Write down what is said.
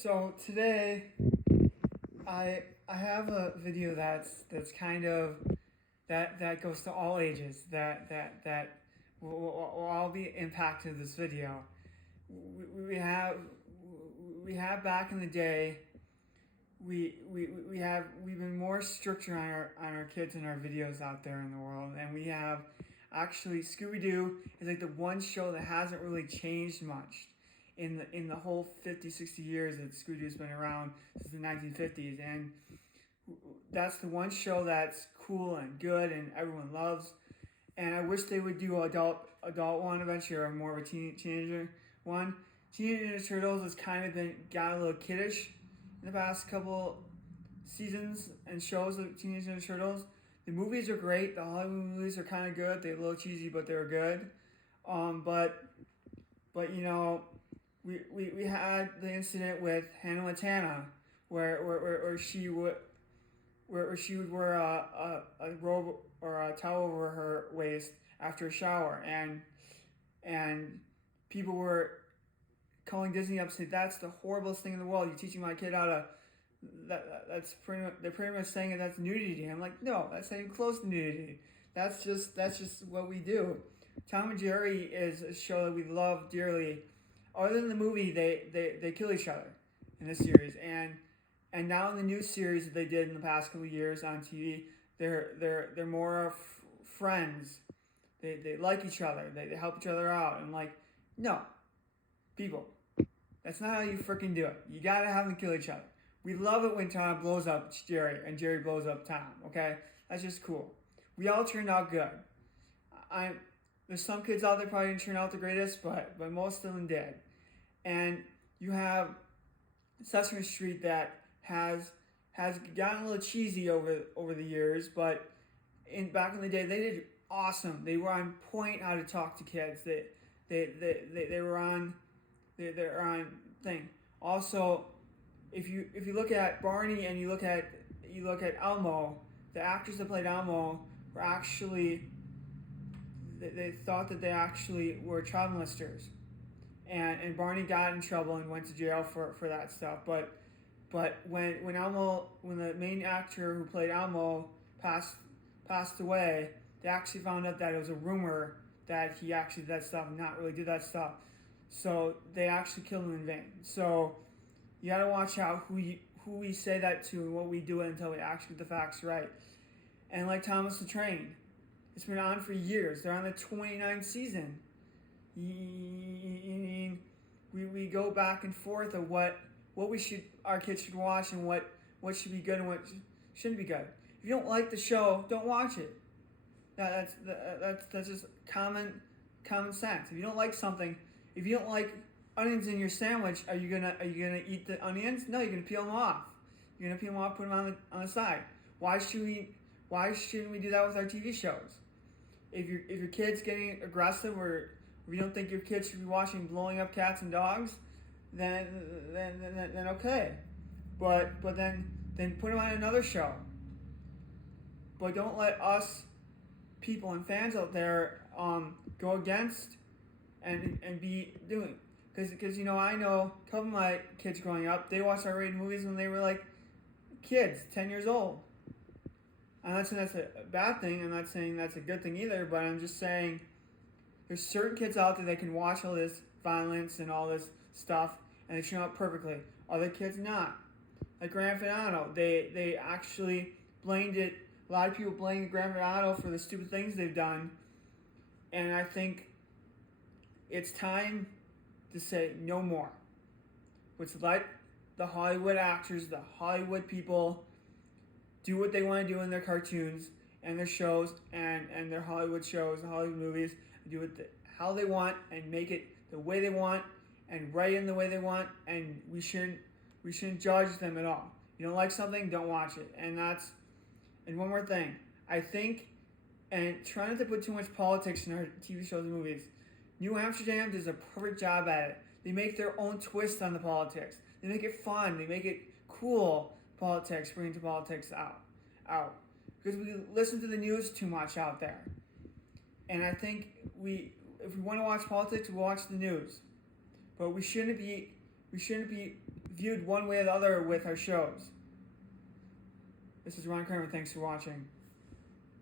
So today, I have a video that's kind of that goes to all ages. That will all be impacted this video. We have back in the day. We've been more stricter on our kids and our videos out there in the world, and we have actually Scooby Doo is like the one show that hasn't really changed much in the whole 50, 60 years that Scooby Doo's been around since the 1950s. And that's the one show that's cool and good and everyone loves. And I wish they would do adult one eventually, or more of a teenager one. Teenage Ninja Turtles has kind of got a little kiddish in the past couple seasons and shows of Teenage Ninja Turtles. The movies are great. The Hollywood movies are kind of good. They're a little cheesy, but they're good. But we had the incident with Hannah Montana where she would wear a robe or a towel over her waist after a shower, and people were calling Disney up, saying that's the horriblest thing in the world. You're teaching my kid how to. They're pretty much saying that that's nudity. I'm like, no, that's not even close to nudity. That's just what we do. Tom and Jerry is a show that we love dearly. Other than the movie, they kill each other in this series, and now in the new series that they did in the past couple of years on TV, they're more of friends. They like each other. They help each other out. And like, no, people, that's not how you freaking do it. You gotta have them kill each other. We love it when Tom blows up Jerry and Jerry blows up Tom. Okay, that's just cool. We all turned out good. There's some kids out there probably didn't turn out the greatest, but most of them did. And you have Sesame Street that has gotten a little cheesy over the years, but back in the day they did awesome. They were on point how to talk to kids. They were on they're on thing. Also, if you look at Barney and you look at Elmo, the actors that played Elmo were actually they thought that they actually were child molesters, and Barney got in trouble and went to jail for that stuff. But when the main actor who played Elmo passed away, they actually found out that it was a rumor that he actually did that stuff and not really did that stuff. So they actually killed him in vain. So you gotta watch out who we say that to and what we do until we actually get the facts right. And like Thomas the Train, it's been on for years. They're on the 29th season. We go back and forth of what our kids should watch and what should be good and what shouldn't be good. If you don't like the show, don't watch it. That's just common sense. If you don't like something, if you don't like onions in your sandwich, are you gonna eat the onions? No, you're gonna peel them off. You're gonna peel them off, put them on the side. Why shouldn't we do that with our TV shows? If your kid's getting aggressive, or if you don't think your kid should be watching blowing up cats and dogs, then okay. But then put them on another show. But don't let us people and fans out there go against and be doing, because I know a couple of my kids growing up, they watched R-rated movies when they were like kids, 10 years old. I'm not saying that's a bad thing. I'm not saying that's a good thing either. But I'm just saying there's certain kids out there that can watch all this violence and all this stuff and they turn out perfectly. Other kids not. Like Grand Theft Auto, they actually blamed it. A lot of people blame Grand Theft Auto for the stupid things they've done, and I think it's time to say no more. Let's let the Hollywood actors, the Hollywood people, do what they want to do in their cartoons and their shows and their Hollywood shows, the Hollywood movies, do it how they want and make it the way they want and write in the way they want, and we shouldn't judge them at all. You don't like something, don't watch it. And one more thing, I think, and try not to put too much politics in our TV shows and movies. New Amsterdam does a perfect job at it. They make their own twist on the politics. They make it fun. They make it cool. Politics, bringing to politics out. Because we listen to the news too much out there. And I think if we want to watch politics, we'll watch the news. But we shouldn't be viewed one way or the other with our shows. This is Ron Kramer. Thanks for watching.